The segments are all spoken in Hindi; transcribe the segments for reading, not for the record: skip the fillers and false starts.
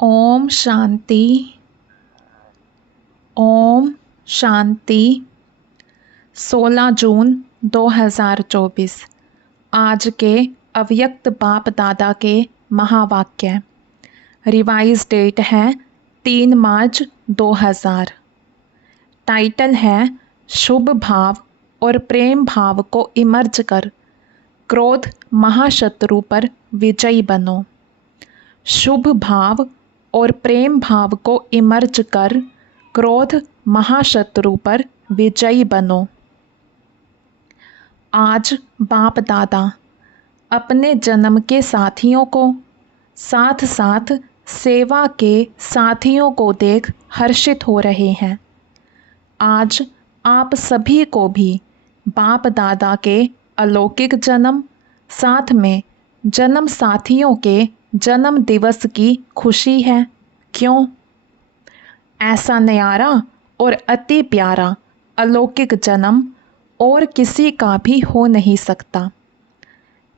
ओम शांति। ओम शांति। 16 जून 2024। आज के अव्यक्त बाप दादा के महावाक्य। रिवाइज डेट है 3 मार्च 2000। टाइटल है शुभ भाव और प्रेम भाव को इमर्ज कर क्रोध महाशत्रु पर विजयी बनो। शुभ भाव और प्रेम भाव को इमर्ज कर क्रोध महाशत्रु पर विजयी बनो। आज बाप दादा अपने जन्म के साथियों को साथ साथ सेवा के साथियों को देख हर्षित हो रहे हैं। आज आप सभी को भी बाप दादा के अलौकिक जन्म साथ में जन्म साथियों के जन्म दिवस की खुशी है। क्यों? ऐसा न्यारा और अति प्यारा अलौकिक जन्म और किसी का भी हो नहीं सकता।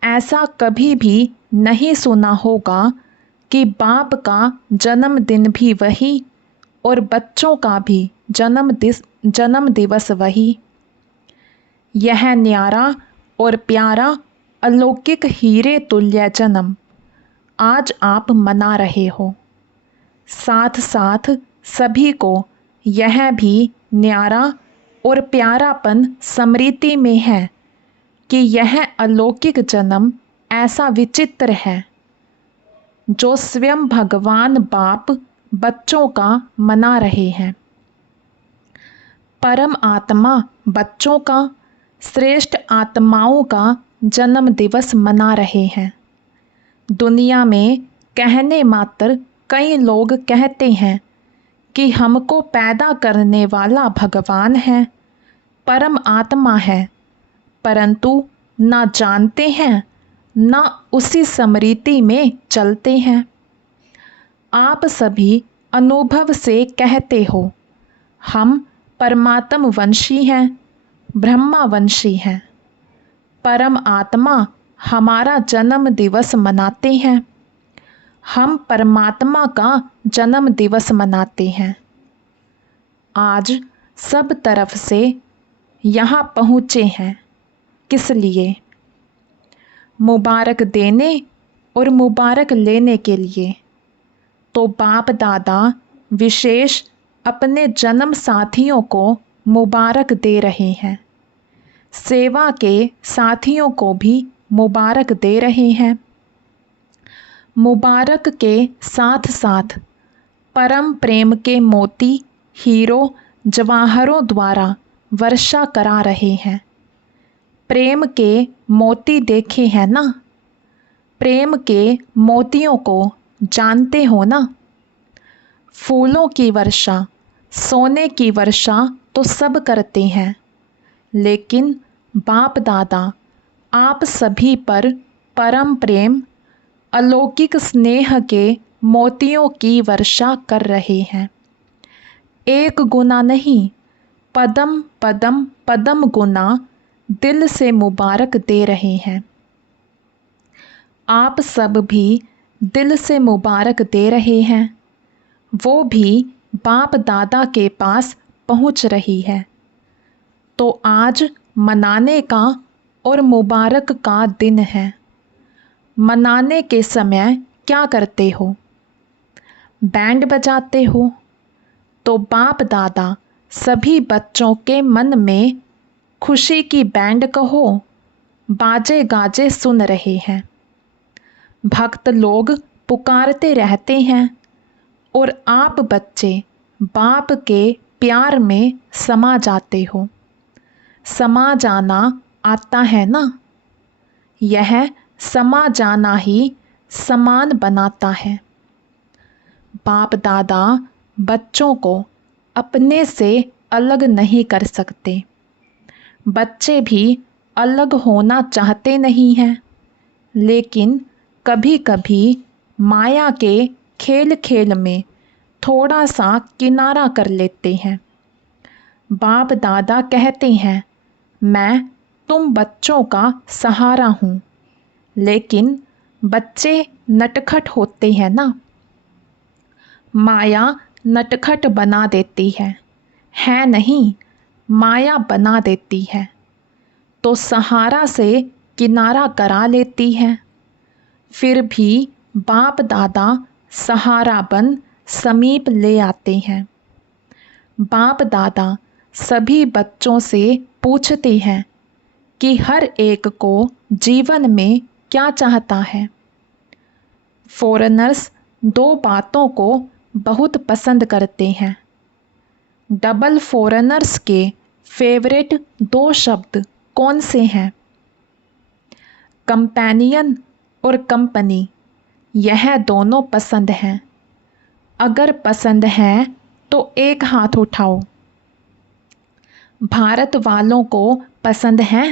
ऐसा कभी भी नहीं सुना होगा कि बाप का जन्मदिन भी वही और बच्चों का भी जन्म दिवस वही। यह न्यारा और प्यारा अलौकिक हीरे तुल्य जन्म आज आप मना रहे हो। साथ साथ सभी को यह भी न्यारा और प्यारापन स्मृति में है कि यह अलौकिक जन्म ऐसा विचित्र है जो स्वयं भगवान बाप बच्चों का मना रहे हैं। परम आत्मा बच्चों का, श्रेष्ठ आत्माओं का जन्म दिवस मना रहे हैं। दुनिया में कहने मात्र कई लोग कहते हैं कि हमको पैदा करने वाला भगवान है, परम आत्मा है, परंतु ना जानते हैं ना उसी स्मृति में चलते हैं। आप सभी अनुभव से कहते हो हम परमात्म वंशी हैं, ब्रह्मा वंशी हैं। परम आत्मा हमारा जन्म दिवस मनाते हैं, हम परमात्मा का जन्म दिवस मनाते हैं। आज सब तरफ से यहाँ पहुँचे हैं किस लिए? मुबारक देने और मुबारक लेने के लिए। तो बाप दादा विशेष अपने जन्म साथियों को मुबारक दे रहे हैं, सेवा के साथियों को भी मुबारक दे रहे हैं। मुबारक के साथ साथ परम प्रेम के मोती, हीरो, जवाहरों द्वारा वर्षा करा रहे हैं। प्रेम के मोती देखे हैं ना? प्रेम के मोतियों को जानते हो ना? फूलों की वर्षा, सोने की वर्षा तो सब करते हैं, लेकिन बाप दादा आप सभी पर परम प्रेम, अलौकिक स्नेह के मोतियों की वर्षा कर रहे हैं। एक गुना नहीं, पदम पदम पदम गुना दिल से मुबारक दे रहे हैं। आप सब भी दिल से मुबारक दे रहे हैं, वो भी बाप दादा के पास पहुंच रही है। तो आज मनाने का और मुबारक का दिन है। मनाने के समय क्या करते हो? बैंड बजाते हो। तो बाप दादा सभी बच्चों के मन में खुशी की बैंड कहो बाजे गाजे सुन रहे हैं। भक्त लोग पुकारते रहते हैं और आप बच्चे बाप के प्यार में समा जाते हो। समा जाना आता है ना? यह समा जाना ही समान बनाता है। बाप दादा बच्चों को अपने से अलग नहीं कर सकते। बच्चे भी अलग होना चाहते नहीं हैं, लेकिन कभी कभी माया के खेल खेल में थोड़ा सा किनारा कर लेते हैं। बाप दादा कहते हैं मैं तुम बच्चों का सहारा हूँ, लेकिन बच्चे नटखट होते हैं ना। माया नटखट बना देती है नहीं, माया बना देती है। तो सहारा से किनारा करा लेती है। फिर भी बाप दादा सहारा बन समीप ले आते हैं। बाप दादा सभी बच्चों से पूछते हैं कि हर एक को जीवन में क्या चाहता है। फॉरेनर्स दो बातों को बहुत पसंद करते हैं। डबल फॉरेनर्स के फेवरेट दो शब्द कौन से हैं? कंपेनियन और कंपनी। यह दोनों पसंद हैं। अगर पसंद है तो एक हाथ उठाओ। भारत वालों को पसंद है।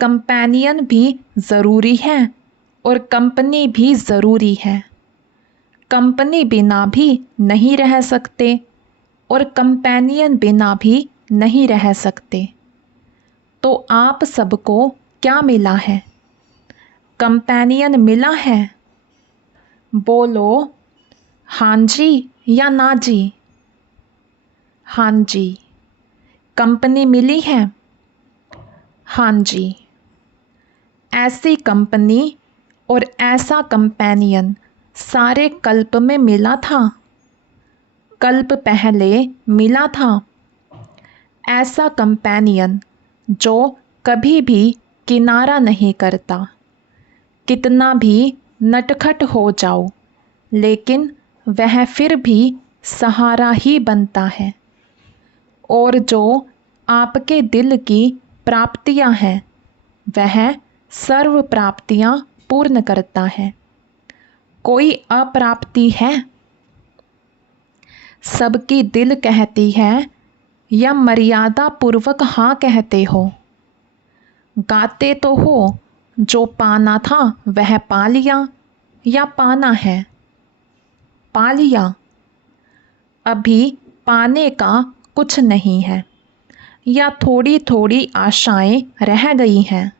कंपेनियन भी ज़रूरी है और कंपनी भी ज़रूरी है। कंपनी बिना भी नहीं रह सकते और कंपेनियन बिना भी नहीं रह सकते। तो आप सबको क्या मिला है? कंपेनियन मिला है? बोलो हाँ जी या ना जी। हाँ जी। कंपनी मिली है? हाँ जी। ऐसी कंपनी और ऐसा कंपेनियन सारे कल्प में मिला था? कल्प पहले मिला था। ऐसा कंपेनियन जो कभी भी किनारा नहीं करता। कितना भी नटखट हो जाओ, लेकिन वह फिर भी सहारा ही बनता है। और जो आपके दिल की प्राप्तियां हैं, वह सर्व प्राप्तियां पूर्ण करता है। कोई अप्राप्ति है? सबकी दिल कहती है या मर्यादा पूर्वक हाँ कहते हो? गाते तो हो जो पाना था वह पा लिया या पाना है? पा लिया। अभी पाने का कुछ नहीं है या थोड़ी थोड़ी आशाएं रह गई हैं?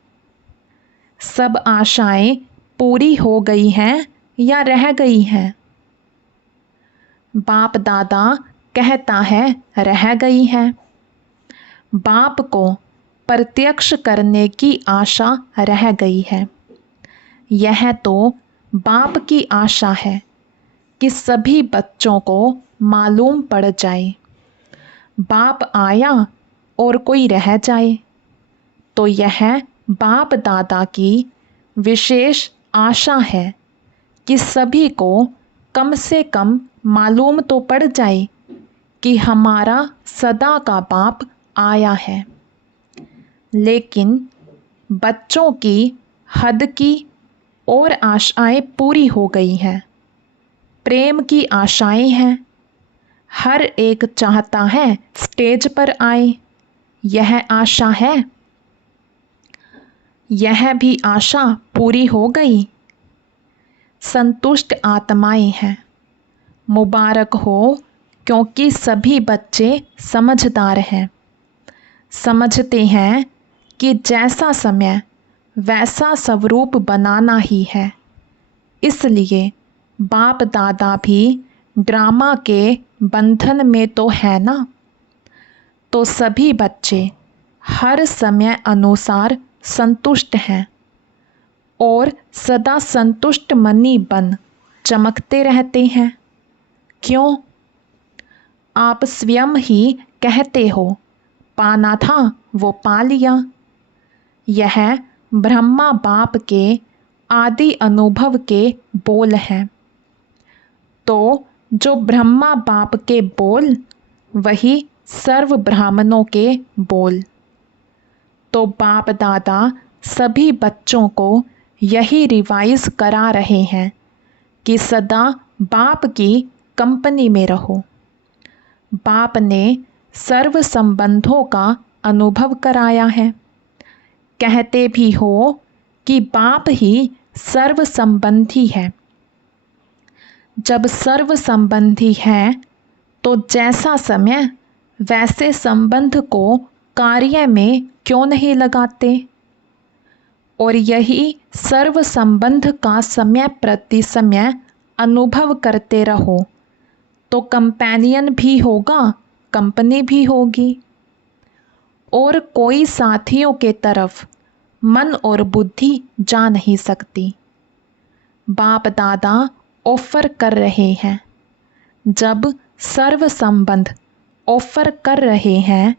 सब आशाएं पूरी हो गई हैं या रह गई हैं? बाप दादा कहता है रह गई है। बाप को प्रत्यक्ष करने की आशा रह गई है। यह तो बाप की आशा है कि सभी बच्चों को मालूम पड़ जाए। बाप आया और कोई रह जाए तो यह बाप दादा की विशेष आशा है कि सभी को कम से कम मालूम तो पड़ जाए कि हमारा सदा का बाप आया है। लेकिन बच्चों की हद की और आशाएं पूरी हो गई हैं। प्रेम की आशाएं हैं। हर एक चाहता है स्टेज पर आए। यह आशा है। यह भी आशा पूरी हो गई। संतुष्ट आत्माएं हैं। मुबारक हो, क्योंकि सभी बच्चे समझदार हैं। समझते हैं कि जैसा समय वैसा स्वरूप बनाना ही है। इसलिए बाप दादा भी ड्रामा के बंधन में तो है ना। तो सभी बच्चे हर समय अनुसार संतुष्ट हैं और सदा संतुष्ट मनी बन चमकते रहते हैं। क्यों? आप स्वयं ही कहते हो पाना था वो पा लिया। यह ब्रह्मा बाप के आदि अनुभव के बोल हैं। तो जो ब्रह्मा बाप के बोल, वही सर्व ब्राह्मणों के बोल। तो बाप दादा सभी बच्चों को यही रिवाइज करा रहे हैं कि सदा बाप की कंपनी में रहो। बाप ने सर्व संबंधों का अनुभव कराया है। कहते भी हो कि बाप ही सर्व संबंधी है। जब सर्व संबंधी है तो जैसा समय वैसे संबंध को कार्य में क्यों नहीं लगाते? और यही सर्व संबंध का समय प्रति समय अनुभव करते रहो तो कंपेनियन भी होगा, कंपनी भी होगी। और कोई साथियों के तरफ मन और बुद्धि जा नहीं सकती। बाप दादा ऑफर कर रहे हैं। जब सर्व संबंध ऑफर कर रहे हैं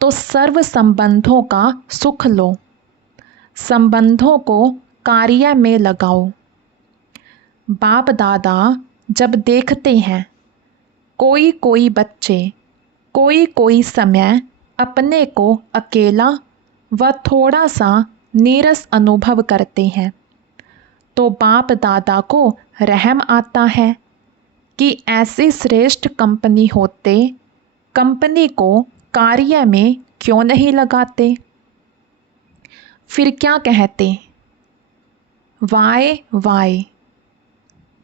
तो सर्व संबंधों का सुख लो, संबंधों को कार्य में लगाओ। बाप दादा जब देखते हैं कोई कोई बच्चे कोई कोई समय अपने को अकेला व थोड़ा सा नीरस अनुभव करते हैं, तो बाप दादा को रहम आता है कि ऐसी श्रेष्ठ कंपनी होते कंपनी को कार्य में क्यों नहीं लगाते। फिर क्या कहते, वाय वाय,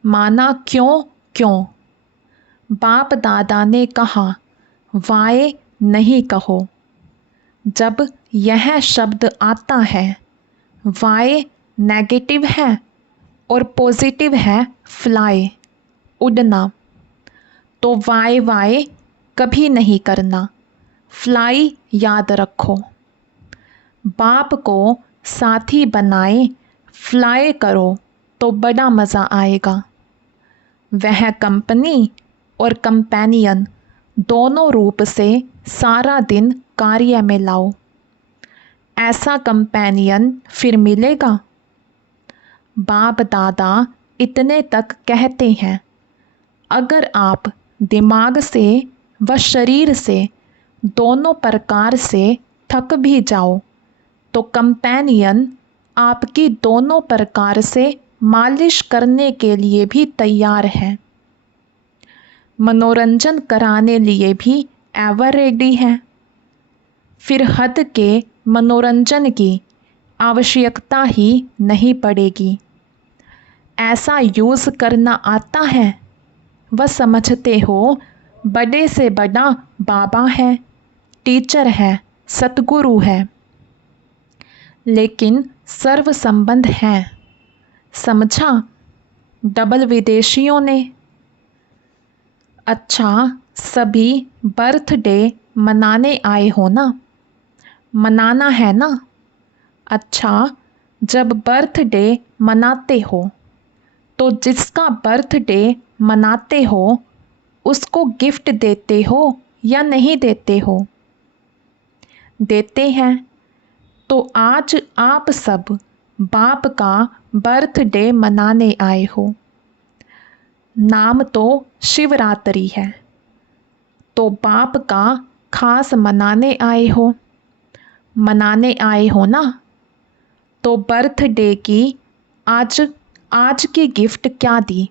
माना क्यों क्यों। बाप दादा ने कहा वाय नहीं कहो। जब यह शब्द आता है, वाय नेगेटिव है और पॉजिटिव है फ्लाई, उड़ना, तो वाय वाय कभी नहीं करना, फ्लाई याद रखो। बाप को साथी बनाए, फ्लाई करो तो बड़ा मज़ा आएगा। वह कंपनी और कंपेनियन दोनों रूप से सारा दिन कार्य में लाओ। ऐसा कंपेनियन फिर मिलेगा। बाप दादा इतने तक कहते हैं, अगर आप दिमाग से व शरीर से दोनों प्रकार से थक भी जाओ तो कंपेनियन आपकी दोनों प्रकार से मालिश करने के लिए भी तैयार है। मनोरंजन कराने लिए भी एवर रेडी है। फिर हद के मनोरंजन की आवश्यकता ही नहीं पड़ेगी। ऐसा यूज़ करना आता है, वह समझते हो बड़े से बड़ा बाबा है, टीचर है, सतगुरु है। लेकिन सर्व संबंध है, समझा, डबल विदेशियों ने। अच्छा, सभी बर्थडे मनाने आए हो ना, मनाना है ना। अच्छा, जब बर्थडे मनाते हो तो जिसका बर्थडे मनाते हो उसको गिफ्ट देते हो या नहीं देते हो? देते हैं। तो आज आप सब बाप का बर्थडे मनाने आए हो। नाम तो शिवरात्रि है, तो बाप का खास मनाने आए हो, मनाने आए हो ना। तो बर्थडे की आज की गिफ्ट क्या दी?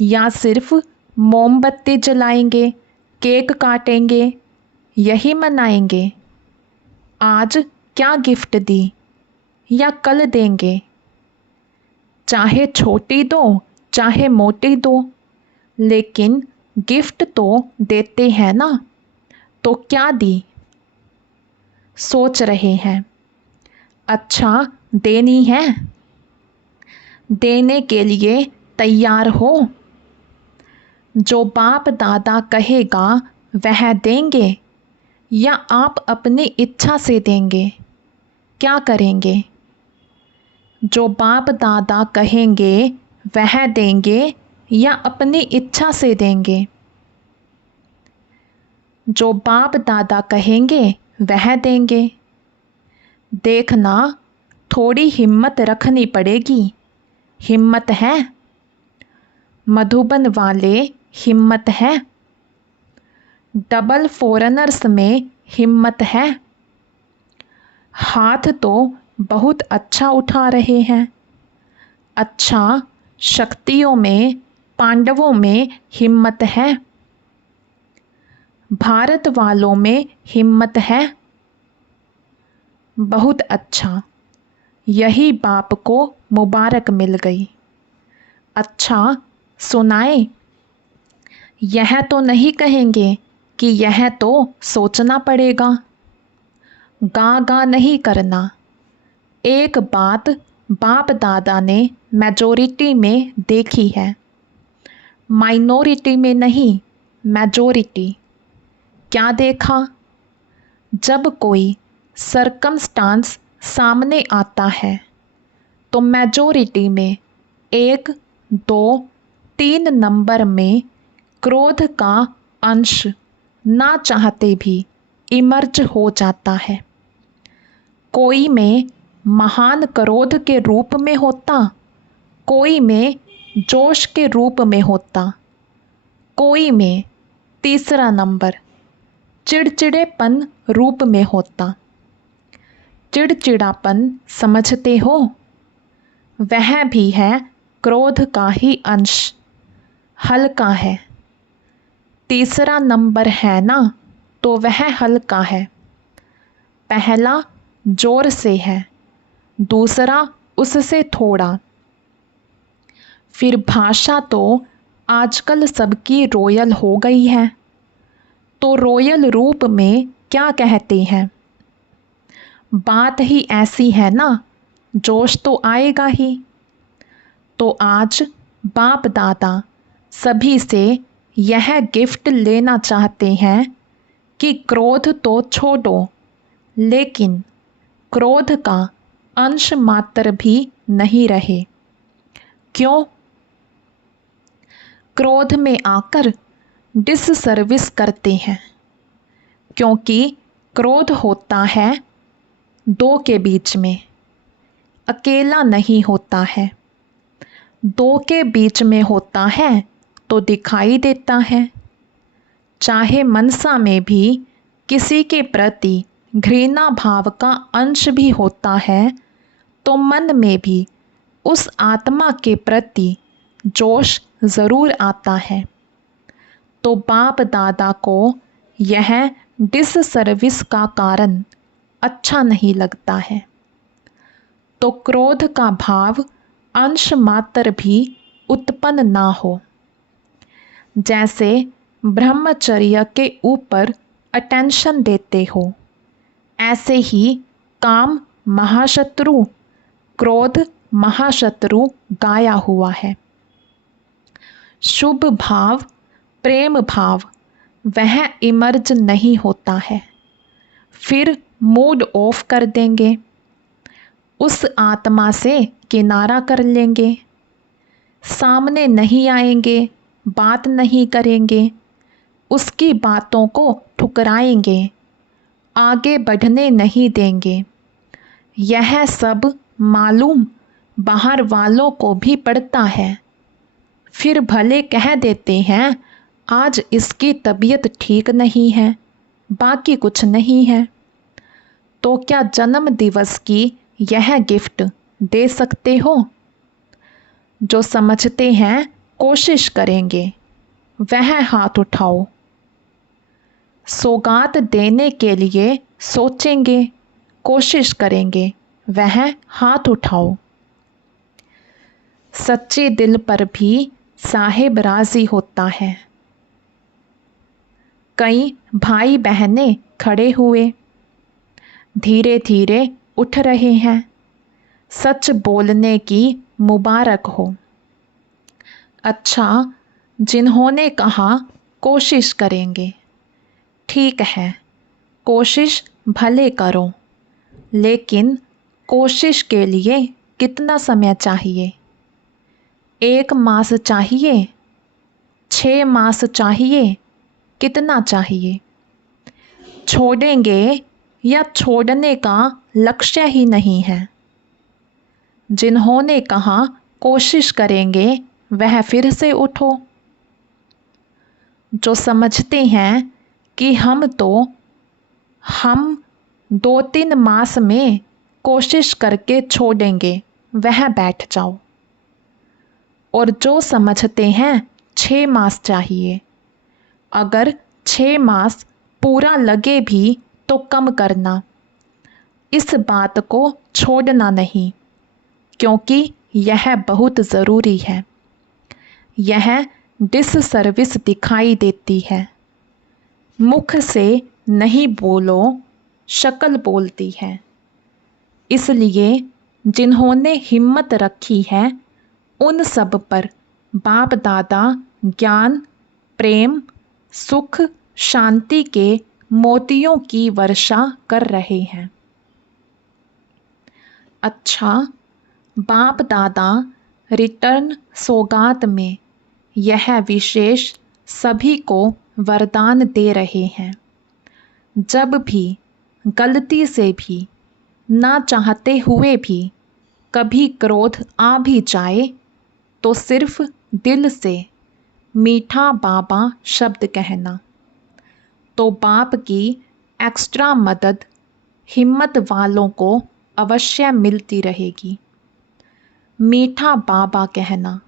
या सिर्फ मोमबत्ती जलाएंगे, केक काटेंगे, यही मनाएंगे? आज क्या गिफ्ट दी या कल देंगे? चाहे छोटी दो चाहे मोटी दो, लेकिन गिफ्ट तो देते हैं ना। तो क्या दी? सोच रहे हैं। अच्छा, देनी है, देने के लिए तैयार हो। जो बाप दादा कहेगा वह देंगे या आप अपनी इच्छा से देंगे? क्या करेंगे? जो बाप दादा कहेंगे वह देंगे या अपनी इच्छा से देंगे? जो बाप दादा कहेंगे वह देंगे। देखना, थोड़ी हिम्मत रखनी पड़ेगी। हिम्मत है? मधुबन वाले हिम्मत है? डबल फॉरेनर्स में हिम्मत है? हाथ तो बहुत अच्छा उठा रहे हैं। अच्छा, शक्तियों में, पांडवों में हिम्मत है? भारत वालों में हिम्मत है? बहुत अच्छा, यही बाप को मुबारक मिल गई। अच्छा, सुनाए? यह तो नहीं कहेंगे कि यह तो सोचना पड़ेगा। गा गा नहीं करना। एक बात बाप दादा ने मेजॉरिटी में देखी है। माइनॉरिटी में नहीं, मेजॉरिटी। क्या देखा? जब कोई सरकमस्टांस सामने आता है तो मेजॉरिटी में 1, 2, 3 नंबर में क्रोध का अंश ना चाहते भी इमर्ज हो जाता है। कोई में महान क्रोध के रूप में होता, कोई में जोश के रूप में होता, कोई में तीसरा नंबर चिड़चिड़ेपन रूप में होता। चिड़चिड़ापन समझते हो? वह भी है क्रोध का ही अंश, हल्का है। तीसरा नंबर है ना, तो वह हल्का है। पहला जोर से है, दूसरा उससे थोड़ा। फिर भाषा तो आजकल सबकी रॉयल हो गई है, तो रॉयल रूप में क्या कहते हैं? बात ही ऐसी है ना, जोश तो आएगा ही। तो आज बाप दादा सभी से यह गिफ्ट लेना चाहते हैं कि क्रोध तो छोड़ो, लेकिन क्रोध का अंश मात्र भी नहीं रहे। क्यों? क्रोध में आकर डिससर्विस करते हैं, क्योंकि क्रोध होता है दो के बीच में, अकेला नहीं होता है। दो के बीच में होता है तो दिखाई देता है। चाहे मनसा में भी किसी के प्रति घृणा भाव का अंश भी होता है, तो मन में भी उस आत्मा के प्रति जोश ज़रूर आता है। तो बाप दादा को यह डिससर्विस का कारण अच्छा नहीं लगता है। तो क्रोध का भाव अंश मात्र भी उत्पन्न ना हो। जैसे ब्रह्मचर्य के ऊपर अटेंशन देते हो, ऐसे ही काम महाशत्रु, क्रोध महाशत्रु गाया हुआ है। शुभ भाव, प्रेम भाव वह इमर्ज नहीं होता है, फिर मूड ऑफ कर देंगे, उस आत्मा से किनारा कर लेंगे, सामने नहीं आएंगे, बात नहीं करेंगे, उसकी बातों को ठुकराएंगे, आगे बढ़ने नहीं देंगे। यह सब मालूम बाहर वालों को भी पड़ता है। फिर भले कह देते हैं आज इसकी तबीयत ठीक नहीं है, बाकी कुछ नहीं है। तो क्या जन्म दिवस की यह गिफ्ट दे सकते हो? जो समझते हैं कोशिश करेंगे, वह हाथ उठाओ। सौगात देने के लिए सोचेंगे, कोशिश करेंगे, वह हाथ उठाओ। सच्चे दिल पर भी साहिब राजी होता है। कई भाई बहनें खड़े हुए, धीरे धीरे उठ रहे हैं। सच बोलने की मुबारक हो। अच्छा, जिन्होंने कहा कोशिश करेंगे, ठीक है, कोशिश भले करो, लेकिन कोशिश के लिए कितना समय चाहिए? 1 मास चाहिए? 6 मास चाहिए? कितना चाहिए? छोड़ेंगे या छोड़ने का लक्ष्य ही नहीं है। जिन्होंने कहा कोशिश करेंगे, वह फिर से उठो। जो समझते हैं कि हम 2-3 मास में कोशिश करके छोड़ेंगे, वह बैठ जाओ। और जो समझते हैं 6 मास चाहिए, अगर 6 मास पूरा लगे भी तो कम करना, इस बात को छोड़ना नहीं, क्योंकि यह बहुत ज़रूरी है। यह डिससर्विस दिखाई देती है। मुख से नहीं बोलो, शक्ल बोलती है। इसलिए जिन्होंने हिम्मत रखी है, उन सब पर बाप दादा ज्ञान, प्रेम, सुख, शांति के मोतियों की वर्षा कर रहे हैं। अच्छा, बाप दादा रिटर्न सौगात में यह विशेष सभी को वरदान दे रहे हैं। जब भी गलती से भी, ना चाहते हुए भी कभी क्रोध आ भी जाए तो सिर्फ दिल से मीठा बाबा शब्द कहना, तो बाप की एक्स्ट्रा मदद हिम्मत वालों को अवश्य मिलती रहेगी। मीठा बाबा कहना,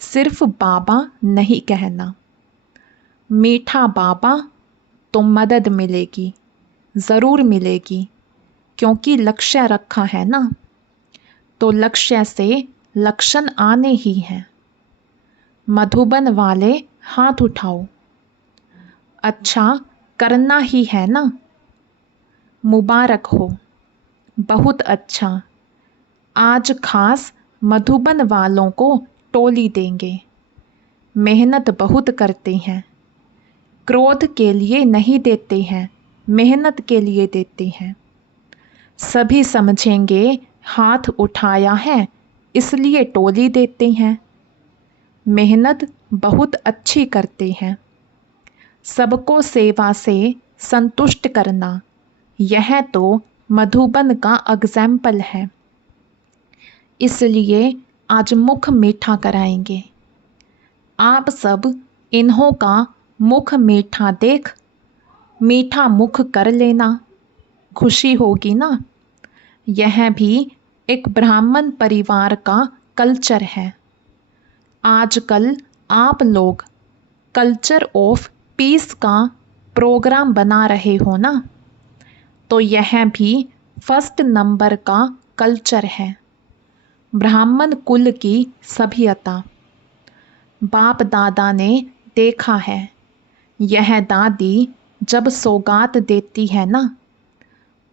सिर्फ बाबा नहीं कहना। मीठा बाबा तो मदद मिलेगी, ज़रूर मिलेगी, क्योंकि लक्ष्य रखा है ना, तो लक्ष्य से लक्षण आने ही हैं। मधुबन वाले हाथ उठाओ। अच्छा, करना ही है ना? मुबारक हो, बहुत अच्छा। आज खास मधुबन वालों को टोली देंगे। मेहनत बहुत करते हैं, क्रोध के लिए नहीं देते हैं, मेहनत के लिए देते हैं। सभी समझेंगे हाथ उठाया है इसलिए टोली देते हैं। मेहनत बहुत अच्छी करते हैं। सबको सेवा से संतुष्ट करना, यह तो मधुबन का एग्जाम्पल है। इसलिए आज मुख मीठा कराएंगे। आप सब इन्हों का मुख मीठा देख मीठा मुख कर लेना, खुशी होगी ना। यह भी एक ब्राह्मण परिवार का कल्चर है। आजकल आप लोग कल्चर ऑफ पीस का प्रोग्राम बना रहे हो ना, तो यह भी फर्स्ट नंबर का कल्चर है। ब्राह्मण कुल की सभ्यता। बाप दादा ने देखा है, यह दादी जब सौगात देती है ना,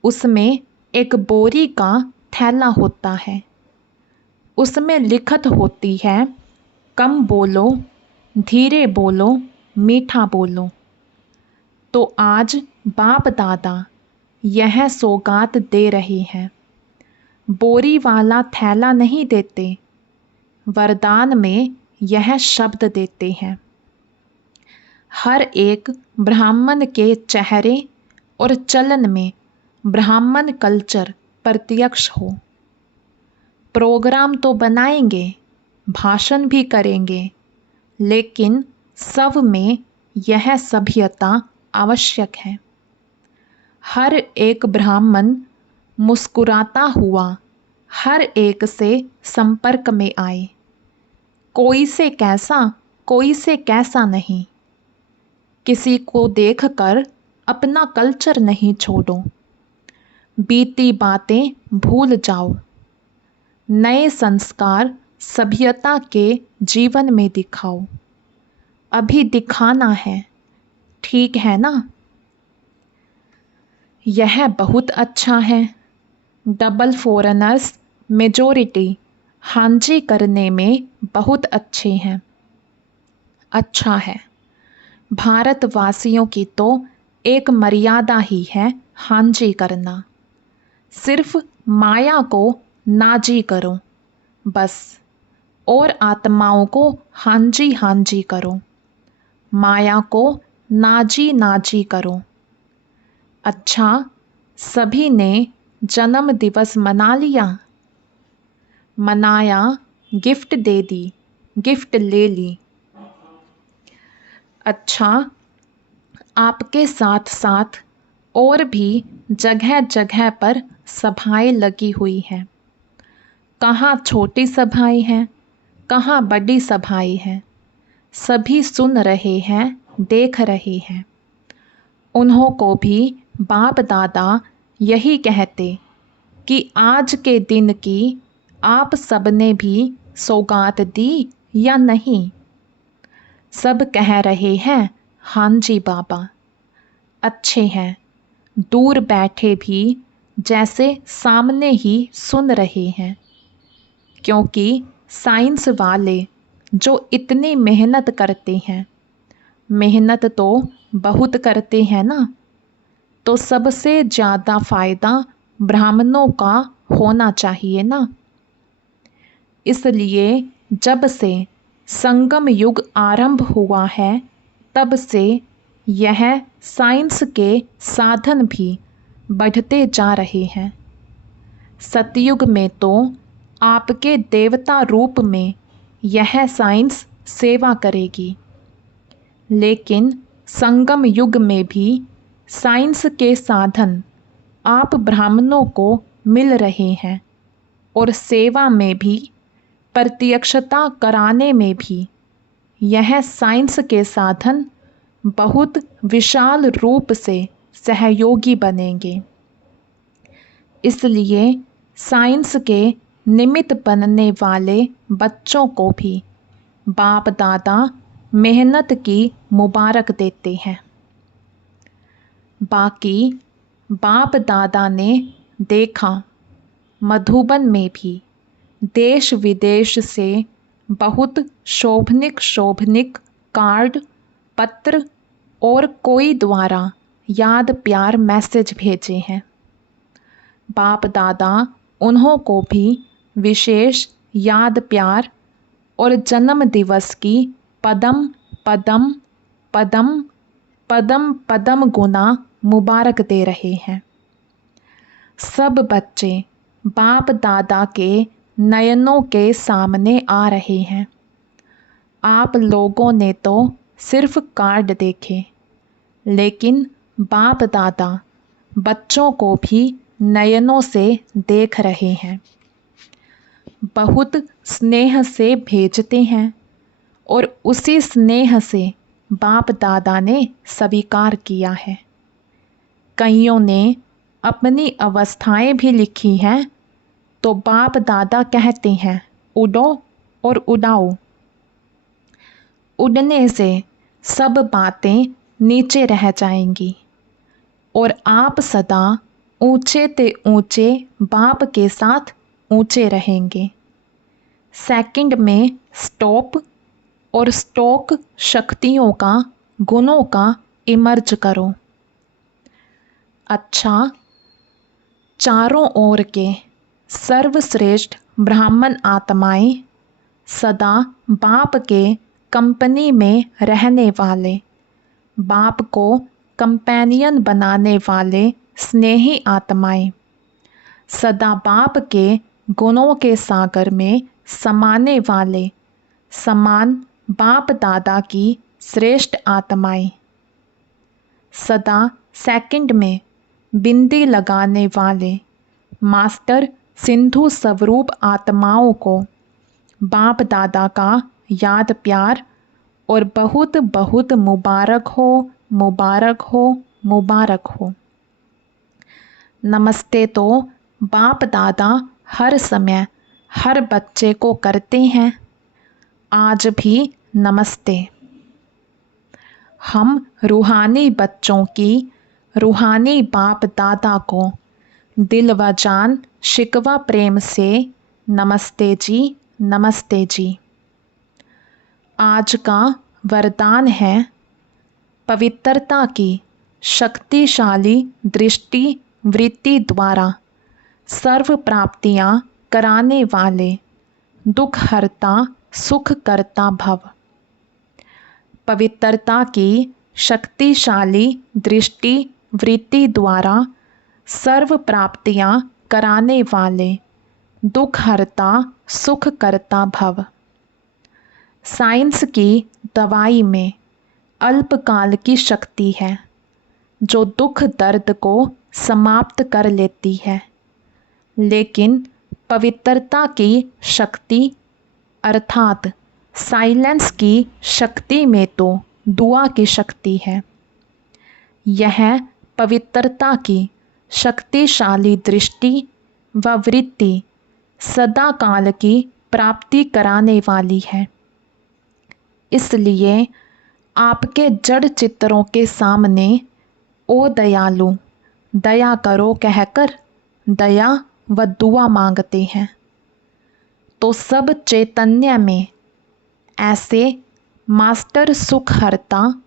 उसमें एक बोरी का थैला होता है। उसमें लिखत होती है, कम बोलो, धीरे बोलो, मीठा बोलो। तो आज बाप दादा यह सौगात दे रहे हैं। बोरी वाला थैला नहीं देते, वरदान में यह शब्द देते हैं। हर एक ब्राह्मण के चेहरे और चलन में ब्राह्मण कल्चर प्रत्यक्ष हो। प्रोग्राम तो बनाएंगे, भाषण भी करेंगे, लेकिन सब में यह सभ्यता आवश्यक है। हर एक ब्राह्मण मुस्कुराता हुआ हर एक से संपर्क में आए। कोई से कैसा, कोई से कैसा नहीं। किसी को देखकर अपना कल्चर नहीं छोड़ो। बीती बातें भूल जाओ। नए संस्कार सभ्यता के जीवन में दिखाओ। अभी दिखाना है, ठीक है ना? यह बहुत अच्छा है। डबल फॉरेनर्स मेजॉरिटी हांजी करने में बहुत अच्छे हैं। अच्छा है। भारतवासियों की तो एक मर्यादा ही है हांजी करना। सिर्फ माया को नाजी करो बस, और आत्माओं को हांजी हांजी करो। माया को नाजी नाजी करो। अच्छा, सभी ने जन्म दिवस मना लिया? मनाया, गिफ्ट दे दी, गिफ्ट ले ली। अच्छा, आपके साथ साथ और भी जगह जगह पर सभाएं लगी हुई हैं। कहाँ छोटी सभाएं हैं, कहाँ बड़ी सभाएं हैं। सभी सुन रहे हैं, देख रहे हैं। उन्हों को भी बाप दादा यही कहते कि आज के दिन की आप सबने भी सौगात दी या नहीं। सब कह रहे हैं, हाँ जी बाबा। अच्छे हैं। दूर बैठे भी जैसे सामने ही सुन रहे हैं, क्योंकि साइंस वाले जो इतनी मेहनत करते हैं, मेहनत तो बहुत करते हैं ना, तो सबसे ज़्यादा फ़ायदा ब्राह्मणों का होना चाहिए ना। इसलिए जब से संगम युग आरंभ हुआ है, तब से यह साइंस के साधन भी बढ़ते जा रहे हैं। सतयुग में तो आपके देवता रूप में यह साइंस सेवा करेगी, लेकिन संगम युग में भी साइंस के साधन आप ब्राह्मणों को मिल रहे हैं, और सेवा में भी, प्रत्यक्षता कराने में भी यह साइंस के साधन बहुत विशाल रूप से सहयोगी बनेंगे। इसलिए साइंस के निमित्त बनने वाले बच्चों को भी बाप दादा मेहनत की मुबारक देते हैं। बाकी बाप दादा ने देखा, मधुबन में भी देश विदेश से बहुत शोभनिक कार्ड, पत्र और कोई द्वारा याद प्यार मैसेज भेजे हैं। बाप दादा उन्हों को भी विशेष याद प्यार और जन्म दिवस की पदम पदम पदम पदम पदम गुना मुबारक दे रहे हैं। सब बच्चे बाप दादा के नयनों के सामने आ रहे हैं। आप लोगों ने तो सिर्फ कार्ड देखे, लेकिन बाप दादा बच्चों को भी नयनों से देख रहे हैं, बहुत स्नेह से भेजते हैं, और उसी स्नेह से बाप दादा ने स्वीकार किया है। कईयों ने अपनी अवस्थाएं भी लिखी हैं, तो बाप दादा कहते हैं उड़ो और उड़ाओ। उड़ने से सब बातें नीचे रह जाएंगी, और आप सदा ऊंचे ते ऊंचे बाप के साथ ऊंचे रहेंगे। सेकंड में स्टॉप और स्टॉक शक्तियों का, गुणों का इमर्ज करो। अच्छा, चारों ओर के सर्वश्रेष्ठ ब्राह्मण आत्माएं, सदा बाप के कंपनी में रहने वाले, बाप को कंपेनियन बनाने वाले स्नेही आत्माएं, सदा बाप के गुणों के सागर में समाने वाले समान बाप दादा की श्रेष्ठ आत्माएं, सदा सेकंड में बिंदी लगाने वाले मास्टर सिंधु स्वरूप आत्माओं को बाप दादा का याद प्यार और बहुत बहुत मुबारक हो, मुबारक हो, मुबारक हो। नमस्ते तो बाप दादा हर समय हर बच्चे को करते हैं, आज भी नमस्ते। हम रूहानी बच्चों की रूहानी बाप दादा को दिल व जान शिकवा प्रेम से नमस्ते जी, नमस्ते जी। आज का वरदान है पवित्रता की शक्तिशाली दृष्टि वृत्ति द्वारा सर्व प्राप्तियां कराने वाले दुख हरता सुख करता भव। पवित्रता की शक्तिशाली दृष्टि वृत्ति द्वारा सर्व प्राप्तियां कराने वाले दुख हरता सुख करता भव। साइंस की दवाई में अल्पकाल की शक्ति है, जो दुख दर्द को समाप्त कर लेती है, लेकिन पवित्रता की शक्ति अर्थात साइलेंस की शक्ति में तो दुआ की शक्ति है। यह पवित्रता की शक्तिशाली दृष्टि व वृत्ति सदा काल की प्राप्ति कराने वाली है। इसलिए आपके जड़ चित्रों के सामने ओ दयालु दया करो कहकर दया व दुआ मांगते हैं, तो सब चैतन्य में ऐसे मास्टर सुख हरता,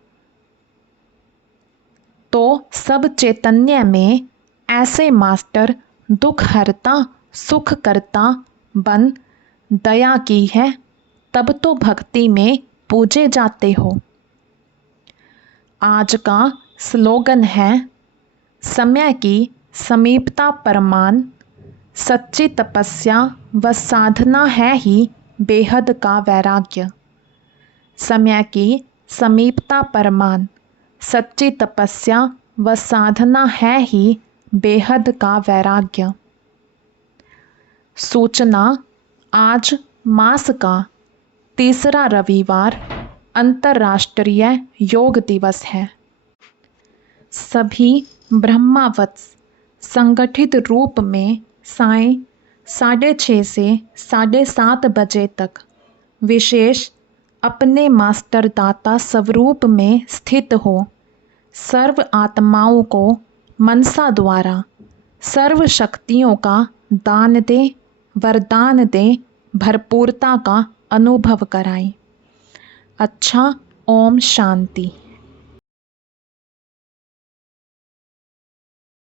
तो सब चैतन्य में ऐसे मास्टर दुख हरता सुख करता बन दया की है, तब तो भक्ति में पूजे जाते हो। आज का स्लोगन है समय की समीपता परमान, सच्ची तपस्या व साधना है ही बेहद का वैराग्य। समय की समीपता परमान, सच्ची तपस्या व साधना है ही बेहद का वैराग्य। सूचना, आज मास का तीसरा रविवार अंतर्राष्ट्रीय योग दिवस है। सभी ब्रह्मावत्स संगठित रूप में सायं 6:30 से 7:30 बजे तक विशेष अपने मास्टर दाता स्वरूप में स्थित हो सर्व आत्माओं को मनसा द्वारा सर्व शक्तियों का दान दे, वरदान दे, भरपूरता का अनुभव कराएं। अच्छा, ओम शांति।